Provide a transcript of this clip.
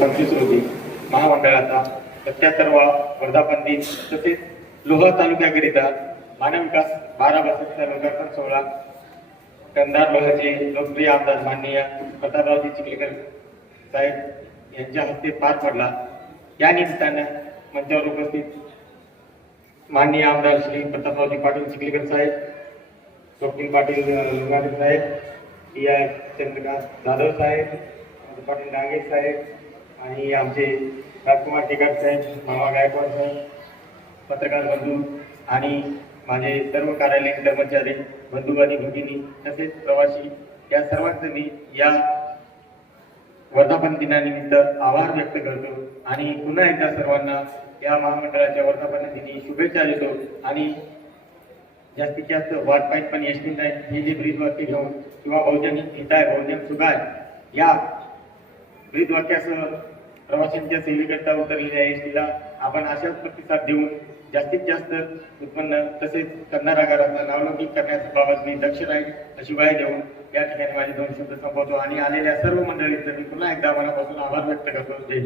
पंचवीस रोजी महामंडळाचा सत्याहत्तरवा वर्धापन दिन तसेच लोहा तालुक्याकरिता मानव विकास बारा बसाचा लोकार्पण सोहळा कंधार लोहाचे लोकप्रिय आमदार माननीय प्रतापरावजी चिखलीकर साहेब यांच्या हस्ते पार पडला. या निमित्तानं मंचावर उपस्थित माननीय आमदार श्री प्रतापरावजी पाटील चिखलीकर साहेब स्वप्नील पाटील लोणारे साहेब डी आय चंद्रकांत जाधव साहेब पाटील डांगे साहेब आणि आमचे राजकुमार टिकट साहेब मामा गायकवाड साहेब पत्रकार बंधू आणि माझे सर्व कार्यालयीन कर्मचारी बंधू आणि भगिनी तसेच प्रवासी या सर्वांचं मी या वर्धापन दिनानिमित्त आभार व्यक्त करतो आणि पुन्हा एकदा सर्वांना या महामंडळाच्या वर्धापन दिनी शुभेच्छा देतो आणि जास्तीत जास्त वाट पाहिजे पण यशमिन आहे हे जे ब्रीदवाक्य घेऊन किंवा बहुजन हिताय बहुजन सुगाय या ब्रीदवाक्यासह प्रवाशांच्या सेवेकरता उतरलेल्या एस आपण अशाच प्रतिसाद देऊन जास्तीत जास्त उत्पन्न तसेच कन्नड आगाराचा नावलौकिक करण्याबाबत मी दक्ष राहील अशी वाय देऊन या ठिकाणी माझे दोन शब्द संपवतो. आणि आलेल्या सर्व मंडळींचं मी पुन्हा एकदा मनापासून आभार व्यक्त करतो. जय